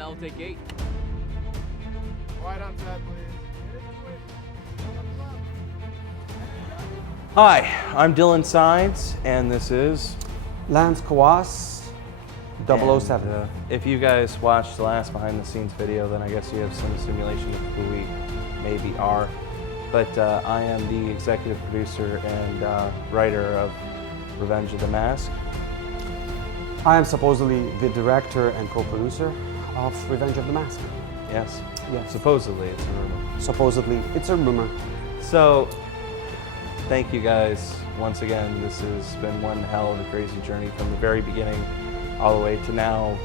and I'll take 8. Right on set, please. Hi, I'm Dylan Sides, and this is Lance Kawas, 007. And, if you guys watched the last behind the scenes video, then I guess you have some simulation of who we maybe are. But I am the executive producer and writer of Revenge of the Mask. I am supposedly the director and co-producer of Revenge of the Mask. Yes. Yes. Supposedly, it's a rumor. Supposedly, it's a rumor. So, thank you guys once again. This has been one hell of a crazy journey from the very beginning all the way to now.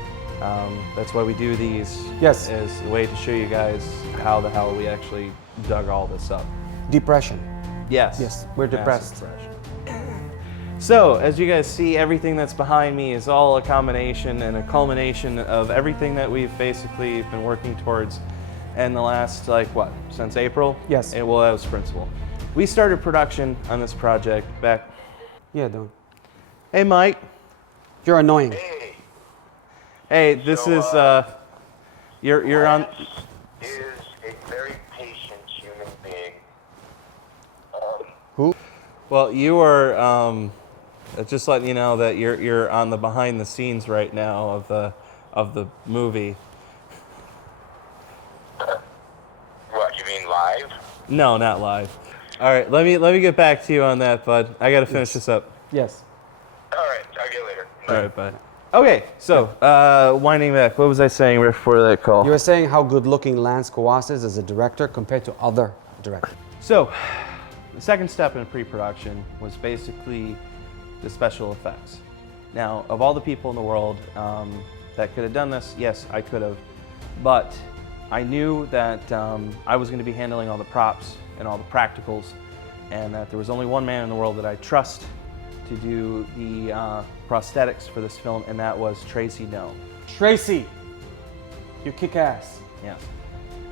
That's why we do these. Yes. As a way to show you guys how the hell we actually dug all this up. Depression. Yes. Yes, we're Massive depressed. depression. So, as you guys see, everything that's behind me is all a combination and a culmination of everything that we've basically been working towards in the last, since April? Yes. It was principal. We started production on this project back. Yeah, don't. Hey, Mike. You're annoying. Hey, Hey, this is, you're on. is a very patient human being. Who? Well, you are, just letting you know that you're on the behind the scenes right now of the movie. What, you mean live? No, not live. All right, let me get back to you on that, bud. I got to finish this up. Yes. All right, talk to you later. All right, bud. Okay, so winding back, what was I saying before that call? You were saying how good-looking Lance Kawas is as a director compared to other directors. So, the second step in pre-production was basically the special effects. Now, of all the people in the world that could have done this, yes, I could have, but I knew that I was going to be handling all the props and all the practicals, and that there was only one man in the world that I trust to do the prosthetics for this film, and that was Tracy No. Tracy, you kick ass. Yeah.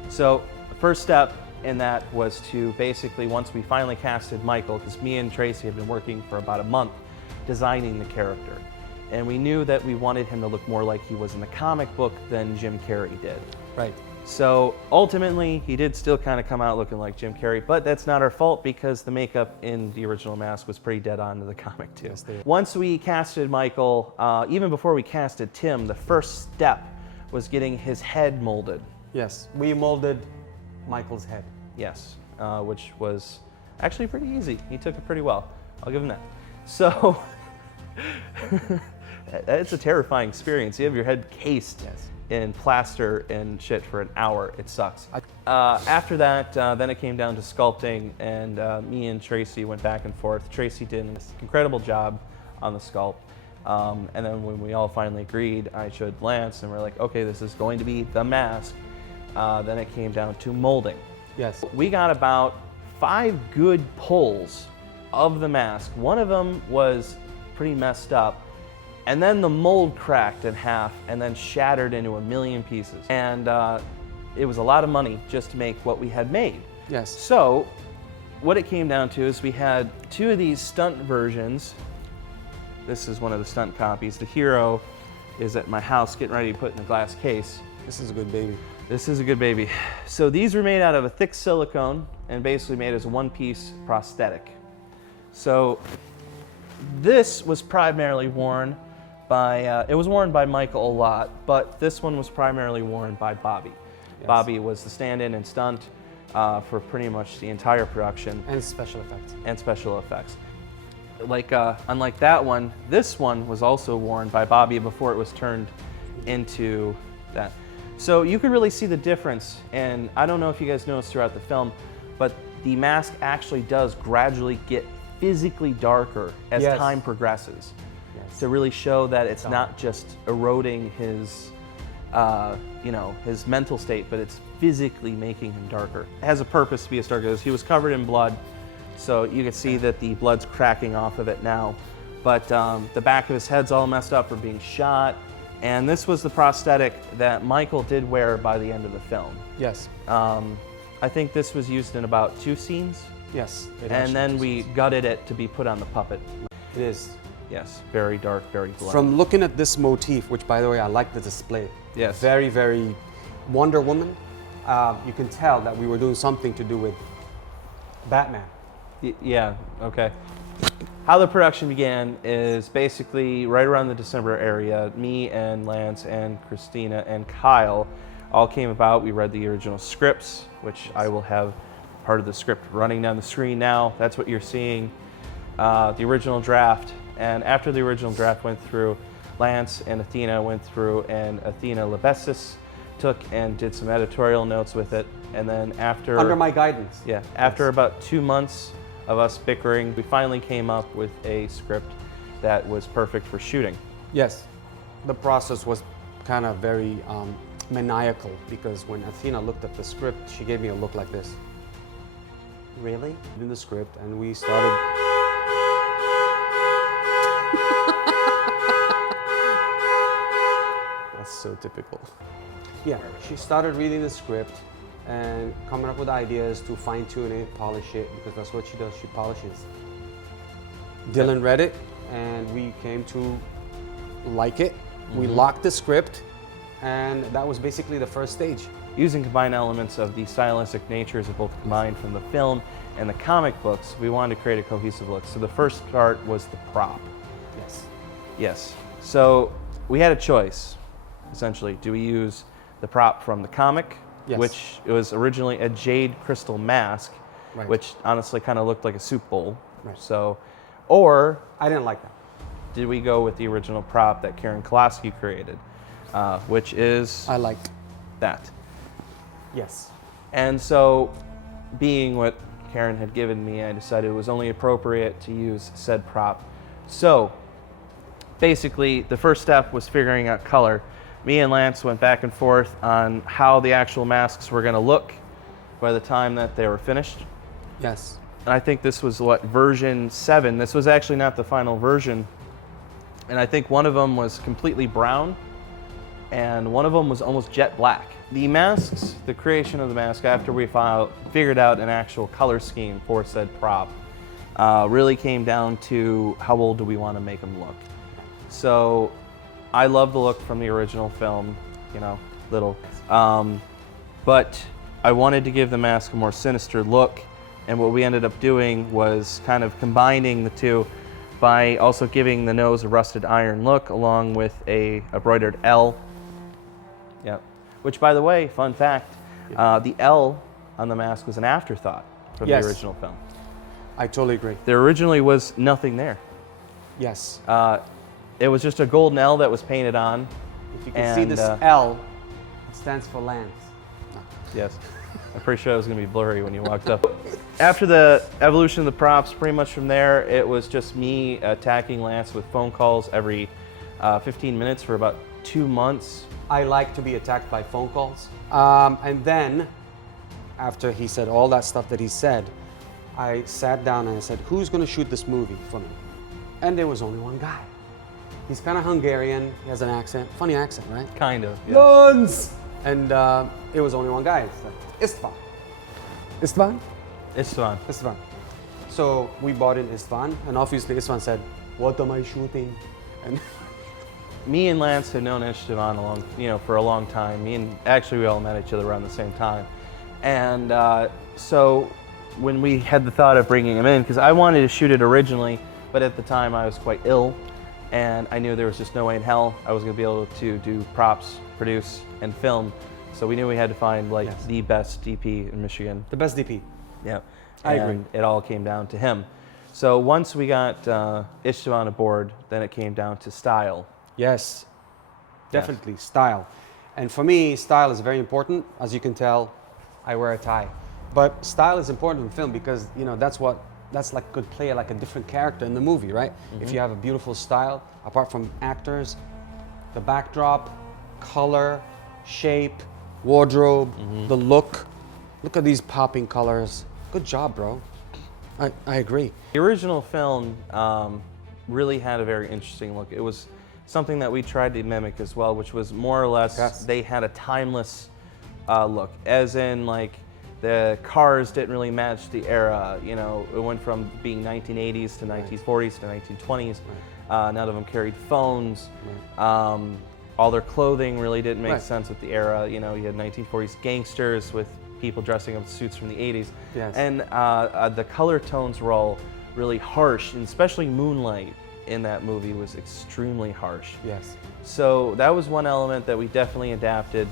So the first step in that was to basically, once we finally casted Michael, because me and Tracy had been working for about a month designing the character, and we knew that we wanted him to look more like he was in the comic book than Jim Carrey did. Right. So ultimately, he did still kind of come out looking like Jim Carrey, but that's not our fault because the makeup in the original Mask was pretty dead on to the comic too. Yes, they are. Once we casted Michael, even before we casted Tim, the first step was getting his head molded. Yes, we molded Michael's head. Yes, which was actually pretty easy. He took it pretty well. I'll give him that. So, it's a terrifying experience. You have your head cased in plaster and shit for an hour. It sucks. After that, then it came down to sculpting, and me and Tracy went back and forth. Tracy did an incredible job on the sculpt. And then when we all finally agreed, I showed Lance, and we're like, okay, this is going to be the mask. Then it came down to molding. Yes. We got about 5 good pulls of the mask. One of them was pretty messed up, and then the mold cracked in half and then shattered into a million pieces. And it was a lot of money just to make what we had made. Yes. So what it came down to is we had 2 of these stunt versions. This is one of the stunt copies. The hero is at my house getting ready to put in a glass case. This is a good baby. This is a good baby. So these were made out of a thick silicone and basically made as a one-piece prosthetic. So this was primarily worn by, it was worn by Michael a lot, but this one was primarily worn by Bobby. Yes. Bobby was the stand-in and stunt for pretty much the entire production. And special effects. Unlike that one, this one was also worn by Bobby before it was turned into that. So you could really see the difference, and I don't know if you guys noticed throughout the film, but the mask actually does gradually get physically darker as Yes. time progresses, Yes. to really show that it's not just eroding his, his mental state, but it's physically making him darker. It has a purpose to be as dark as he was covered in blood, so you can see that the blood's cracking off of it now. But the back of his head's all messed up from being shot. And this was the prosthetic that Michael did wear by the end of the film. Yes. I think this was used in about 2 scenes. Yes. And then we gutted it to be put on the puppet. It is. Yes, very dark, very bloody. From looking at this motif, which by the way, I like the display. Yes. Very, very Wonder Woman. You can tell that we were doing something to do with Batman. Yeah, okay. How the production began is basically right around the December area. Me and Lance and Christina and Kyle all came about. We read the original scripts, which I will have part of the script running down the screen now. That's what you're seeing, the original draft. And after the original draft went through, Lance and Athena went through, and Athena Lebestis took and did some editorial notes with it. And then after... Under my guidance. Yeah, after about 2 months of us bickering, we finally came up with a script that was perfect for shooting. Yes. The process was kind of very maniacal, because when Athena looked at the script, she gave me a look like this. Really? In the script, and we started... That's so typical. Yeah, she started reading the script and coming up with ideas to fine-tune it, polish it, because that's what she does, she polishes. Dylan read it, and we came to like it. We locked the script, and that was basically the first stage. Using combined elements of the stylistic natures of both combined from the film and the comic books, we wanted to create a cohesive look. So the first part was the prop. Yes. Yes. So we had a choice, essentially. Do we use the prop from the comic, Yes. which it was originally a jade crystal mask, Right. which honestly kind of looked like a soup bowl. Right. So, or I didn't like that. did we go with the original prop that Karen Kolaski created, which is I like. that. Yes. And so, being what Karen had given me, I decided it was only appropriate to use said prop. So, basically, the first step was figuring out color. Me and Lance went back and forth on how the actual masks were going to look by the time that they were finished. Yes. And I think this was what, version 7. This was actually not the final version. And I think one of them was completely brown, and one of them was almost jet black. The masks, the creation of the mask, after we figured out an actual color scheme for said prop, really came down to how old do we want to make them look. So I love the look from the original film, you know, little. But I wanted to give the mask a more sinister look, and what we ended up doing was kind of combining the two by also giving the nose a rusted iron look along with a embroidered L. Yep. Which, by the way, fun fact, the L on the mask was an afterthought from Yes. the original film. I totally agree. There originally was nothing there. Yes. It was just a golden L that was painted on. If you can see and, this L, it stands for Lance. Yes. I'm pretty sure it was going to be blurry when you walked up. After the evolution of the props, pretty much from there, it was just me attacking Lance with phone calls every 15 minutes for about 2 months. I like to be attacked by phone calls. And then, after he said all that stuff that he said, I sat down and I said, who's going to shoot this movie for me? And there was only one guy. He's kind of Hungarian. He has an accent. Funny accent, right? Kind of. Yeah. Lance! And it was only one guy. It's like, Istvan. Istvan? It's fun. Istvan. So we brought in Istvan, and obviously Istvan said, what am I shooting? And Me and Lance had known Istvan for a long time. Actually we all met each other around the same time. And so when we had the thought of bringing him in, because I wanted to shoot it originally, but at the time I was quite ill, and I knew there was just no way in hell I was going to be able to do props, produce, and film. So we knew we had to find Yes. the best DP in Michigan. the best DP. Yeah, I agree. And it all came down to him. So once we got Istvan aboard, then it came down to style. Yes, definitely, style. And for me, style is very important. As you can tell, I wear a tie. But style is important in film because, that's like could play like a different character in the movie, right? If you have a beautiful style, apart from actors, the backdrop, color, shape, wardrobe, the look. Look at these popping colors. Good job, bro. I agree. The original film really had a very interesting look. It was something that we tried to mimic as well, which was more or less, Yes. they had a timeless look, as in like the cars didn't really match the era. It went from being 1980s to 1940s to 1920s. None of them carried phones. all their clothing really didn't make Right. sense with the era. You know, you had 1940s gangsters with people dressing up in suits from the 80s. Yes. And the color tones were all really harsh, and especially moonlight in that movie was extremely harsh. Yes. So that was one element that we definitely adapted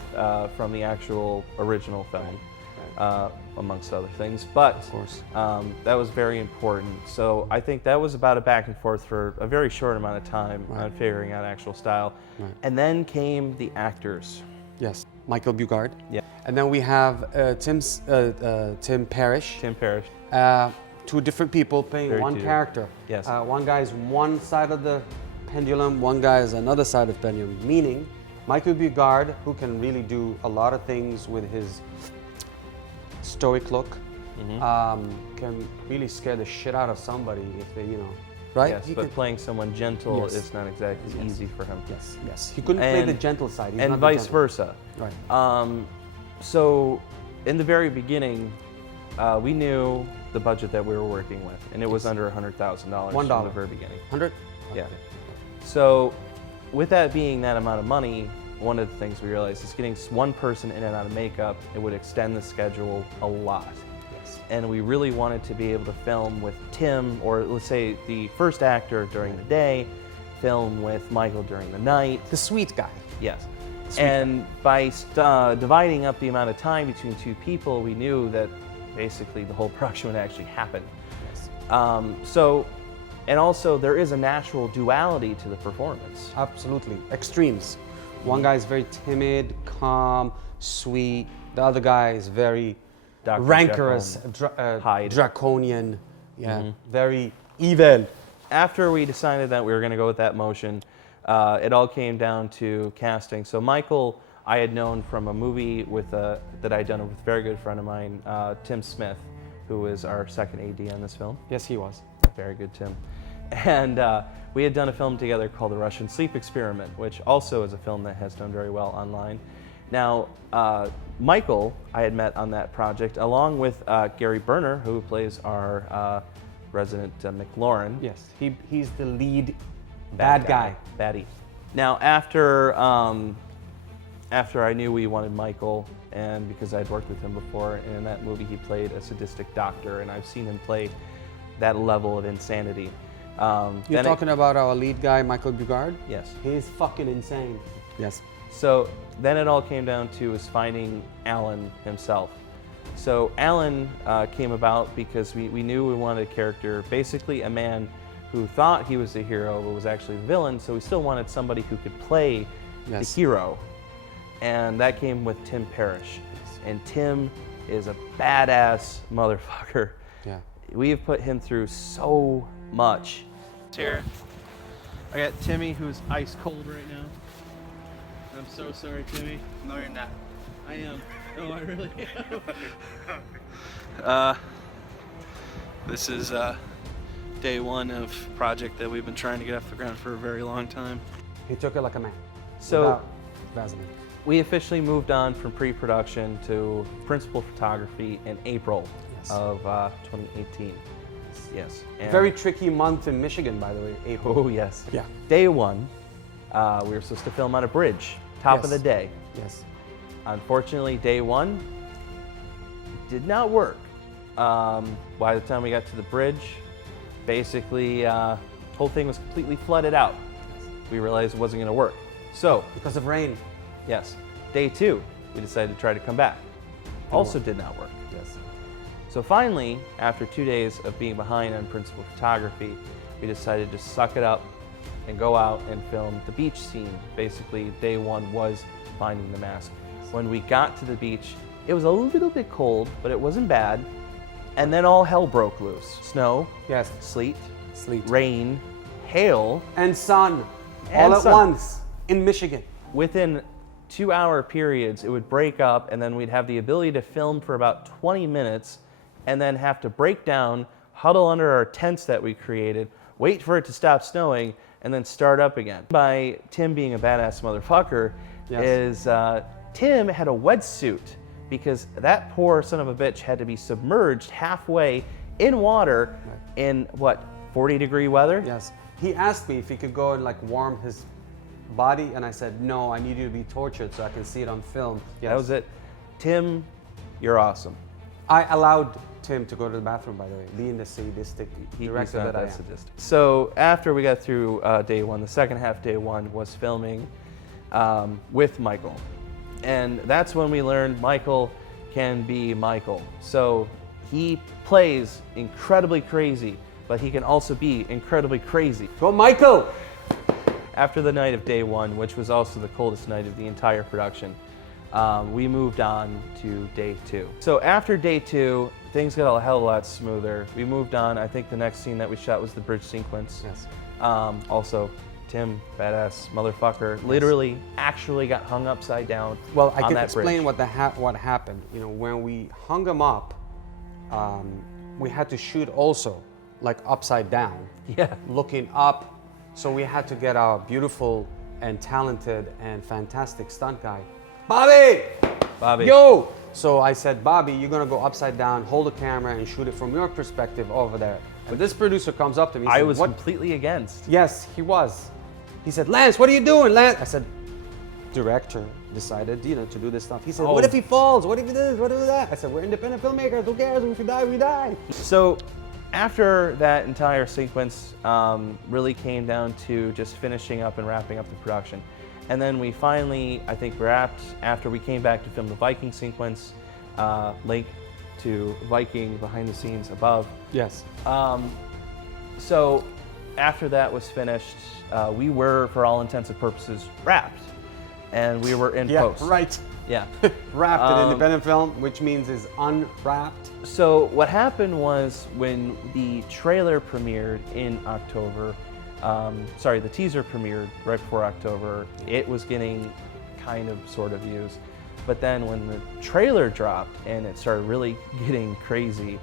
from the actual original film, amongst other things. But Of course. that was very important. So I think that was about a back and forth for a very short amount of time on figuring out actual style. Right. And then came the actors. Yes. Michael Bugard. Yeah. And then we have Tim Parrish. Tim Parrish. Two different people playing Very one two. character. Yes. One guy is one side of the pendulum, one guy is another side of the pendulum. Meaning, Michael Bugard, who can really do a lot of things with his stoic look, can really scare the shit out of somebody if they, right? Yes, He but could- playing someone gentle Yes. is not exactly Yes. easy for him. Yes, yes. He couldn't play the And- gentle side. He's And not the vice gentle. versa. Right. So in the very beginning, we knew the budget that we were working with, and it was under $100,000 from $1. the very beginning. 100? Yeah. So with that being that amount of money, one of the things we realized is getting one person in and out of makeup, it would extend the schedule a lot. Yes. And we really wanted to be able to film with Tim, or let's say the first actor during the day, film with Michael during the night. The sweet guy. Yes. Sweet And by dividing up the amount of time between two people, we knew that basically the whole production would actually happen. Yes. And also there is a natural duality to the performance. Absolutely. Extremes. One guy is very timid, calm, sweet. The other guy is very Dr. rancorous, Hyde. draconian, very evil. After we decided that we were going to go with that motion, it all came down to casting. So Michael, I had known from a movie that I'd done with a very good friend of mine, Tim Smith, who is our second AD on this film. Yes, he was. Very good, Tim. And we had done a film together called The Russian Sleep Experiment, which also is a film that has done very well online. Now, Michael, I had met on that project, along with Gary Berner, who plays our resident McLaurin. Yes, he's the lead bad guy. Baddie. Now, after I knew we wanted Michael, and because I'd worked with him before, and in that movie he played a sadistic doctor, and I've seen him play that level of insanity. You're talking about our lead guy, Michael Bugard? Yes. He's fucking insane. Yes. So then it all came down to is finding Alan himself. So Alan came about because we knew we wanted a character, basically a man who thought he was the hero but was actually the villain, so we still wanted somebody who could play Yes. the hero. And that came with Tim Parrish. And Tim is a badass motherfucker. Yeah. We have put him through so much. Here, I got Timmy, who's ice cold right now. I'm so sorry, Timmy. No, you're not. I am. Oh, I really am. This is day one of a project that we've been trying to get off the ground for a very long time. He took it like a man. So without Vaseline. we officially moved on from pre-production to principal photography in April Yes. of 2018. Yes. And Very tricky month in Michigan, by the way, April. Oh, yes. Yeah. Day one, we were supposed to film on a bridge, top of the Yes. day. Yes. Unfortunately, day one did not work. By the time we got to the bridge, basically, the whole thing was completely flooded out. We realized it wasn't going to work. So, Because of rain. yes, day two, we decided to try to come back. Also did not work. Yes. So finally, after 2 days of being behind on principal photography, we decided to suck it up and go out and film the beach scene. Basically, day one was finding the mask. When we got to the beach, it was a little bit cold, but it wasn't bad. And then all hell broke loose. Snow, Yes. sleet, Sleet. rain, hail. And sun. And all at sun. once in Michigan. Within 2-hour periods, it would break up, and then we'd have the ability to film for about 20 minutes, and then have to break down, huddle under our tents that we created, wait for it to stop snowing, and then start up again. By Tim being a badass motherfucker, Yes. is Tim had a wetsuit because that poor son of a bitch had to be submerged halfway in water in what, 40-degree weather? Yes. He asked me if he could go and like warm his body, and I said, no, I need you to be tortured so I can see it on film. Yes. That was it. Tim, you're awesome. I allowed Tim to go to the bathroom, by the way, being the sadistic He's director not that I am. sadistic. So after we got through day one, the second half day one was filming with Michael. And that's when we learned Michael can be Michael. So he plays incredibly crazy, but he can also be incredibly crazy. Go, Michael! After the night of day one, which was also the coldest night of the entire production, we moved on to day two. So after day two, things got a hell of a lot smoother. We moved on. I think the next scene that we shot was the bridge sequence. Yes. Also, Tim, badass motherfucker, literally actually got hung upside down. Well, I on can that explain bridge. what happened. You know, when we hung him up, we had to shoot also like upside down, Yeah. looking up. So we had to get our beautiful and talented and fantastic stunt guy, Bobby! Bobby. Yo! So I said, Bobby, you're gonna go upside down, hold the camera, and shoot it from your perspective over there. But this producer comes up to me. He I said, was what? completely against. Yes, he was. He said, Lance, what are you doing, Lance? I said, director decided, you know, to do this stuff. He said, Oh. what if he falls? What if he this? What if that? I said, we're independent filmmakers. Who cares? If we die, we die. So after that entire sequence really came down to just finishing up and wrapping up the production. And then we finally, I think, wrapped after we came back to film the Viking sequence, link to Viking behind the scenes above. Yes. So after that was finished, we were, for all intents and purposes, wrapped. And we were in post. right. Yeah. Wrapped in independent film, which means is unwrapped. So what happened was when the trailer premiered in October, the teaser premiered right before October, it was getting kind of sort of views. But then when the trailer dropped and it started really getting crazy,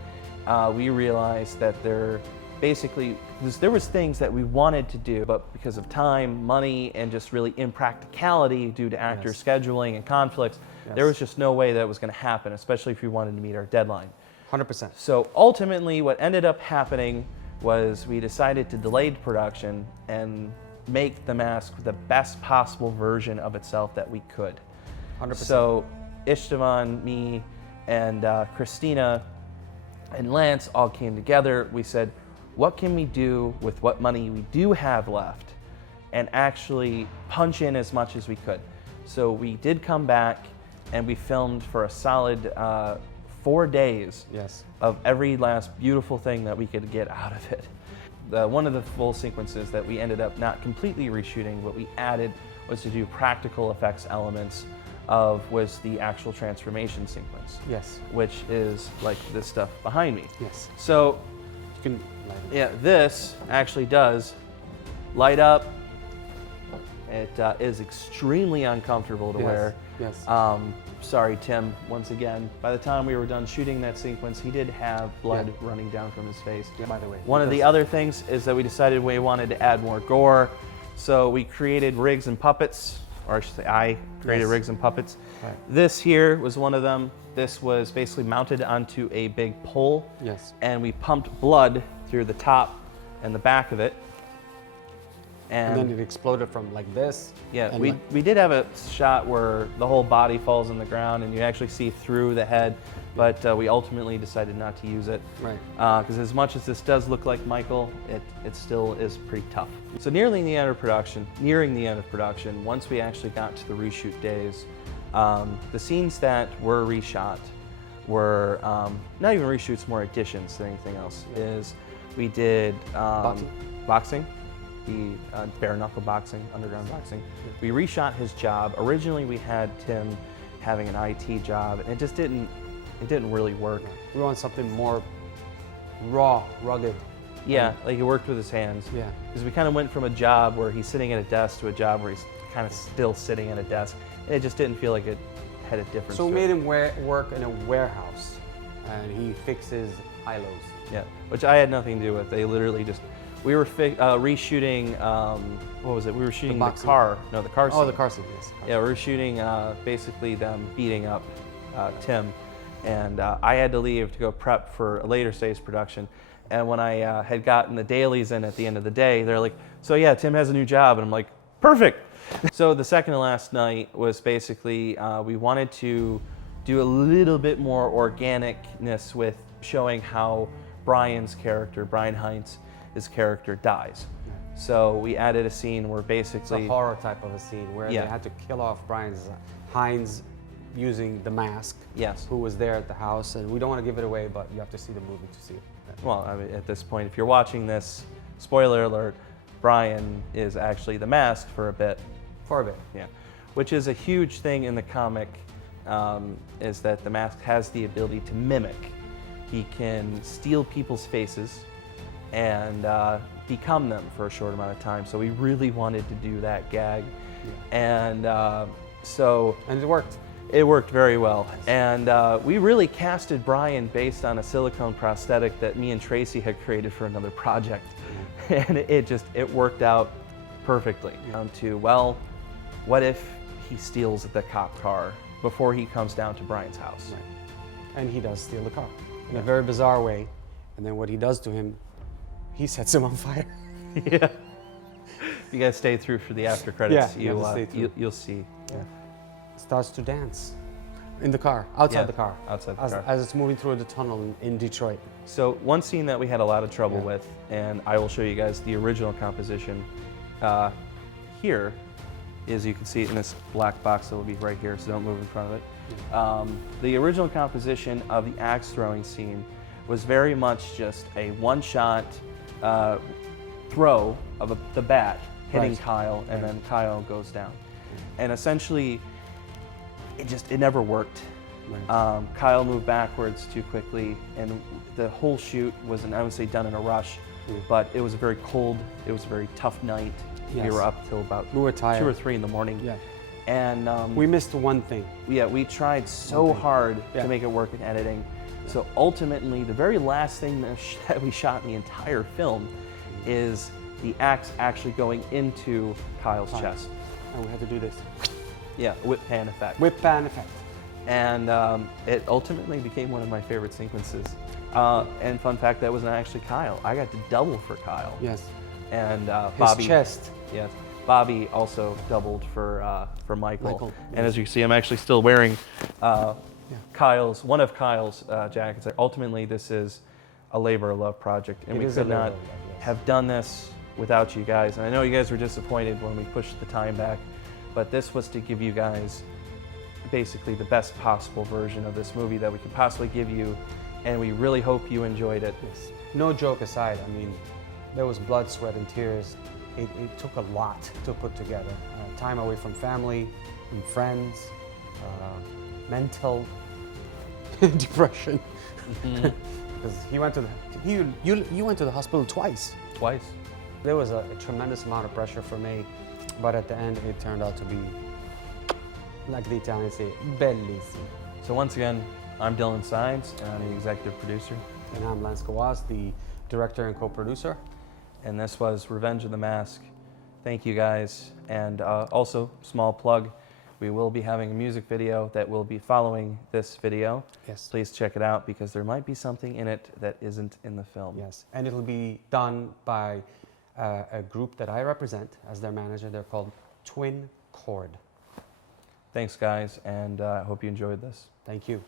we realized that there was things that we wanted to do, but because of time, money, and just really impracticality due to actor scheduling and conflicts, there was just no way that it was going to happen, especially if we wanted to meet our deadline. 100%. So ultimately, what ended up happening was we decided to delay production and make the mask the best possible version of itself that we could. 100%. So Istvan, me, and Christina and Lance all came together. We said, what can we do with what money we do have left and actually punch in as much as we could? So we did come back and we filmed for a solid 4 days Yes. of every last beautiful thing that we could get out of it. One of the full sequences that we ended up not completely reshooting, but we added was to do practical effects elements was the actual transformation sequence. Yes. Which is like this stuff behind me. Yes. So You can light it. yeah, this actually does light up. It is extremely uncomfortable to wear. Yes. Sorry, Tim, once again. By the time we were done shooting that sequence, he did have blood running down from his face. Yeah, by the way. One of the other things is that we decided we wanted to add more gore. So we created rigs and puppets, or I should say I created rigs and puppets. Right. This here was one of them. This was basically mounted onto a big pole. Yes. And we pumped blood through the top and the back of it. And then it exploded from like this. Yeah, and we did have a shot where the whole body falls on the ground and you actually see through the head, but we ultimately decided not to use it. Right. Because as much as this does look like Michael, it still is pretty tough. So nearing the end of production, once we actually got to the reshoot days, the scenes that were reshot were not even reshoots, more additions than anything else. Is we did boxing. The bare knuckle boxing, underground boxing. We reshot his job. Originally we had Tim having an IT job and it didn't really work. We want something more raw, rugged. Yeah, like he worked with his hands. Yeah. Because we kind of went from a job where he's sitting at a desk to a job where he's kind of still sitting at a desk. And it just didn't feel like it had a difference. So we to made it. him work in a warehouse and he fixes high-lows. Yeah, which I had nothing to do with. They literally just, we were reshooting, what was it? We were shooting the car. No, the car scene. Oh, the car scene, yes. Yeah, we were shooting basically them beating up Tim. And I had to leave to go prep for a later stage production. And when I had gotten the dailies in at the end of the day, they're like, so yeah, Tim has a new job. And I'm like, Perfect. So the second to last night was basically we wanted to do a little bit more organicness with showing how Brian's character, Brian Heinz, his character dies. So we added a scene where It's basically a horror type of a scene where Yeah. they had to kill off Brian's Heinz using the mask. Yes. Who was there at the house, and we don't want to give it away, but you have to see the movie to see it. Well, I mean, at this point, if you're watching this, spoiler alert, Brian is actually the mask for a bit. For a bit. Yeah, which is a huge thing in the comic, is that the mask has the ability to mimic. He can steal people's faces and become them for a short amount of time. So we really wanted to do that gag, and so And it worked. it worked very well. And we really casted Brian based on a silicone prosthetic that me and Tracy had created for another project, and it worked out perfectly. Down to, well, what if he steals the cop car before he comes down to Brian's house? Right. And he does steal the car in a very bizarre way. And then what he does to him, he sets him on fire. Yeah. If you guys stay through for the after credits, Yeah, you have to stay through. you'll see. Yeah. Starts to dance in the car, outside Yeah, the car. outside the as, car. As it's moving through the tunnel in Detroit. So one scene that we had a lot of trouble Yeah. with, and I will show you guys the original composition. Here is, you can see it in this black box that will be right here, so don't move in front of it. The original composition of the axe throwing scene was very much just a one-shot throw of the bat hitting Right. Kyle, and then Kyle goes down. And essentially, it never worked. Right. Kyle moved backwards too quickly, and the whole shoot wasn't, I would say, done in a rush, but it was a very cold, it was a very tough night. We Yes. were up till about We were tired. 2 or 3 in the morning. Yeah. And We missed one thing. we tried so hard Yeah. to make it work in editing. So ultimately, the very last thing that we shot in the entire film is the axe actually going into Kyle's chest. And we had to do this. Yeah, whip pan effect. Whip pan effect. And it ultimately became one of my favorite sequences. And fun fact, that wasn't actually Kyle. I got to double for Kyle. Yes. And His Bobby. chest. Yes. Bobby also doubled for Michael. Michael, And as you can see, I'm actually still wearing one of Kyle's jackets. Ultimately, this is a labor of love project, and It we is a could labor not of love, yes. have done this without you guys. And I know you guys were disappointed when we pushed the time back, but this was to give you guys basically the best possible version of this movie that we could possibly give you, and we really hope you enjoyed it. Yes. No joke aside, I mean, there was blood, sweat, and tears. It took a lot to put together. Time away from family and friends, mental depression. Because he went to you went to the hospital twice. Twice. There was a tremendous amount of pressure for me, but at the end it turned out to be, like the Italians say, bellissimo. So once again, I'm Dylan Sines, and I'm the executive producer. And I'm Lance Kawaz, the director and co-producer. And this was Revenge of the Mask. Thank you guys. And also, small plug, we will be having a music video that will be following this video. Yes. Please check it out, because there might be something in it that isn't in the film. Yes, and it'll be done by a group that I represent as their manager. They're called Twin Chord. Thanks, guys, and I hope you enjoyed this. Thank you.